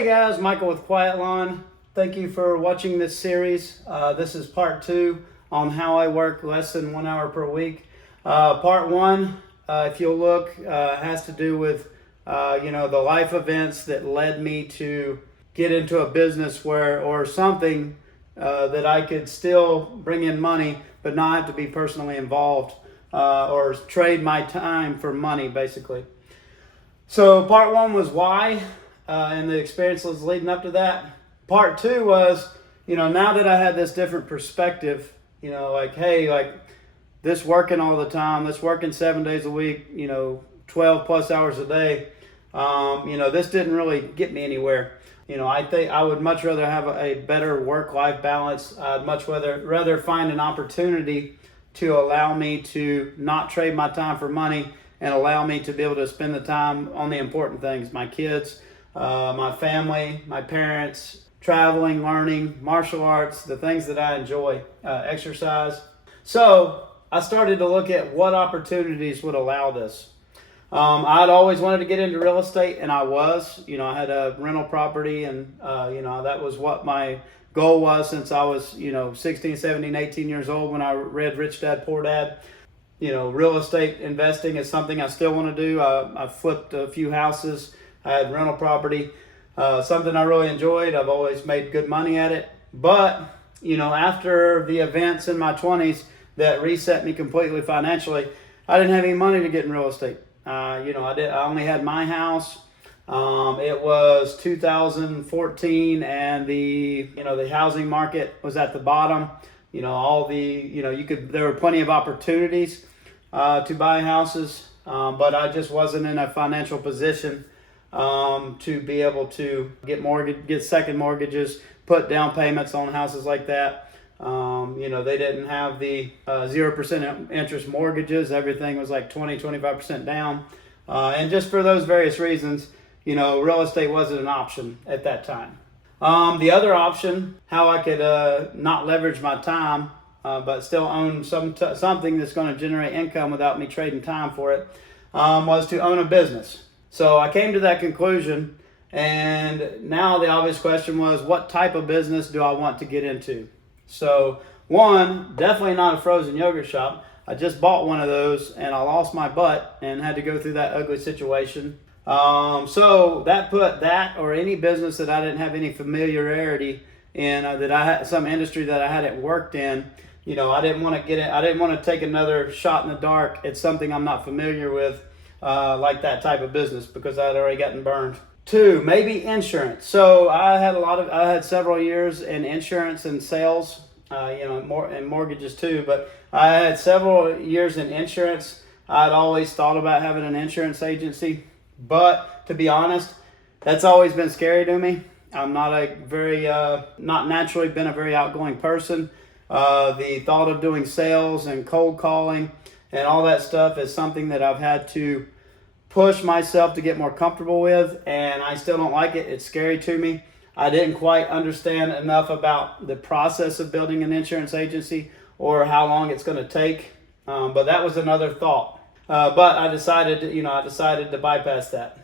Hey guys, Michael with Quiet Lawn. Thank you for watching this series. This is part 2 on how I work less than 1 hour per week. Part 1, if you'll look, has to do with the life events that led me to get into a business or something that I could still bring in money but not have to be personally involved or trade my time for money, basically. So part 1 was why and the experiences leading up to that. Part 2 was, now that I had this different perspective, hey, this working all the time, this working 7 days a week, 12 plus hours a day, this didn't really get me anywhere. I think I would much rather have a better work-life balance. I'd much rather find an opportunity to allow me to not trade my time for money and allow me to be able to spend the time on the important things, my kids, my family, my parents, traveling, learning, martial arts, the things that I enjoy, exercise. So I started to look at what opportunities would allow this. I'd always wanted to get into real estate, and I was. I had a rental property, and that was what my goal was since I was 16, 17, 18 years old when I read Rich Dad Poor Dad. Real estate investing is something I still want to do. I flipped a few houses. I had rental property, something I really enjoyed. I've always made good money at it. But, after the events in my 20s that reset me completely financially, I didn't have any money to get in real estate. I only had my house. It was 2014 and the housing market was at the bottom. There were plenty of opportunities to buy houses, but I just wasn't in a financial position to be able to get second mortgages, put down payments on houses like that. They didn't have the 0% interest mortgages. Everything was like 20-25% down. And just for those various reasons, real estate wasn't an option at that time. The other option, how I could not leverage my time, but still own something that's going to generate income without me trading time for it, was to own a business. So I came to that conclusion, and now the obvious question was, what type of business do I want to get into? So one, definitely not a frozen yogurt shop. I just bought one of those, and I lost my butt and had to go through that ugly situation. So that put that or any business that I didn't have any familiarity in, that I had some industry that I hadn't worked in. I didn't want to get it. I didn't want to take another shot in the dark at something I'm not familiar with, like that type of business, because I had already gotten burned. 2, maybe insurance. So I had several years in insurance and sales, and mortgages too. But I had several years in insurance. I'd always thought about having an insurance agency. But to be honest, that's always been scary to me. I'm not naturally been a very outgoing person. The thought of doing sales and cold calling and all that stuff is something that I've had to push myself to get more comfortable with, and I still don't like it. It's scary to me. I didn't quite understand enough about the process of building an insurance agency or how long it's going to take. But that was another thought. But I decided to bypass that.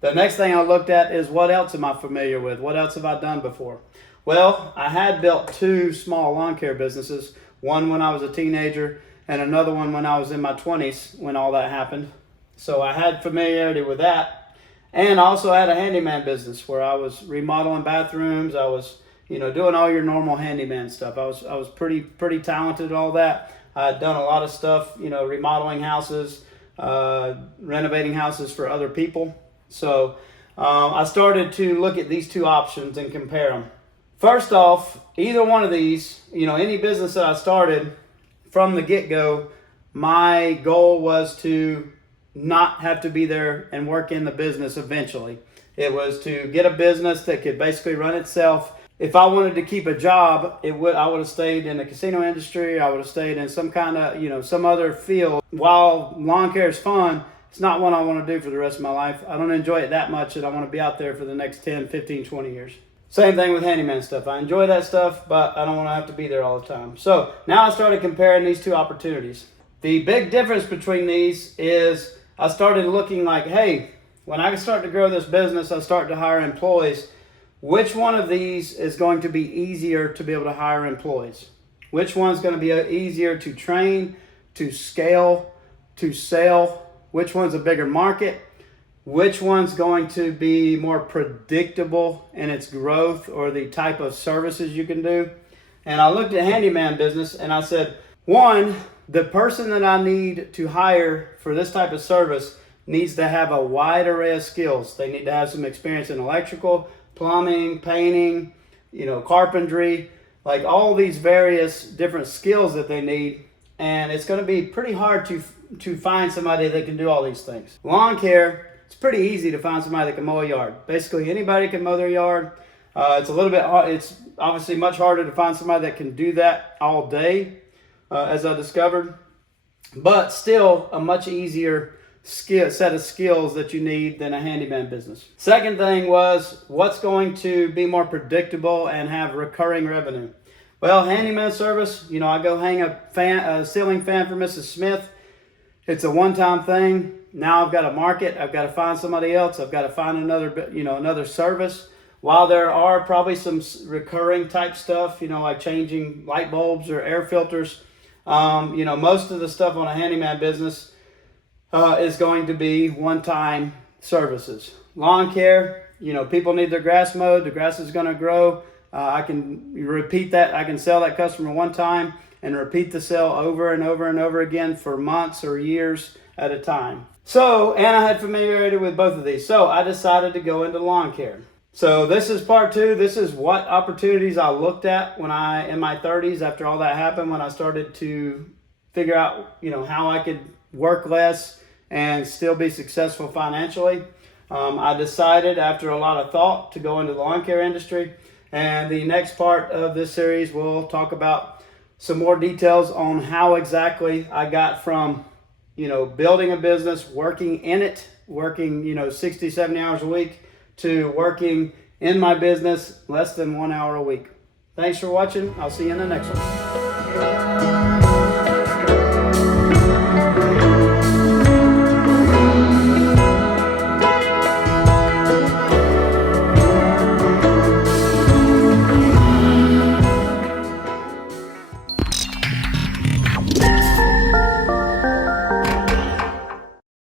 The next thing I looked at is, what else am I familiar with? What else have I done before? Well, I had built 2 small lawn care businesses, one when I was a teenager and another one when I was in my 20s when all that happened. So I had familiarity with that. And I also had a handyman business where I was remodeling bathrooms. I was, doing all your normal handyman stuff. I was pretty talented at all that. I had done a lot of stuff, remodeling houses, renovating houses for other people. So I started to look at these 2 options and compare them. First off, either one of these, any business that I started from the get-go, my goal was to not have to be there and work in the business eventually. It was to get a business that could basically run itself. If I wanted to keep a job, I would have stayed in the casino industry. I would have stayed in some kind of, some other field. While lawn care is fun, it's not what I want to do for the rest of my life. I don't enjoy it that much that I want to be out there for the next 10, 15, 20 years. Same thing with handyman stuff. I enjoy that stuff, but I don't want to have to be there all the time. So now I started comparing these 2 opportunities. The big difference between these is I started looking like, hey, when I start to grow this business, I start to hire employees. Which one of these is going to be easier to be able to hire employees? Which one's going to be easier to train, to scale, to sell? Which one's a bigger market? Which one's going to be more predictable in its growth or the type of services you can do? And I looked at handyman business and I said, one, the person that I need to hire for this type of service needs to have a wide array of skills. They need to have some experience in electrical, plumbing, painting, carpentry, like all these various different skills that they need. And it's going to be pretty hard to find somebody that can do all these things. Lawn care, it's pretty easy to find somebody that can mow a yard. Basically, anybody can mow their yard. It's obviously much harder to find somebody that can do that all day, as I discovered. But still, a much easier set of skills that you need than a handyman business. Second thing was, what's going to be more predictable and have recurring revenue? Well, handyman service, I go hang a ceiling fan for Mrs. Smith. It's a one-time thing. Now I've got to market. I've got to find somebody else. I've got to find another service. While there are probably some recurring type stuff, like changing light bulbs or air filters, most of the stuff on a handyman business is going to be one-time services. Lawn care, people need their grass mowed. The grass is going to grow. I can repeat that. I can sell that customer one time and repeat the sale over and over and over again for months or years at a time. So, and I had familiarity with both of these. So I decided to go into lawn care. So this is part two. This is what opportunities I looked at when in my 30s, after all that happened, when I started to figure out, how I could work less and still be successful financially. I decided after a lot of thought to go into the lawn care industry. And the next part of this series, we'll talk about some more details on how exactly I got from, building a business, working in it, working, 60, 70 hours a week, to working in my business less than 1 hour a week. Thanks for watching. I'll see you in the next one.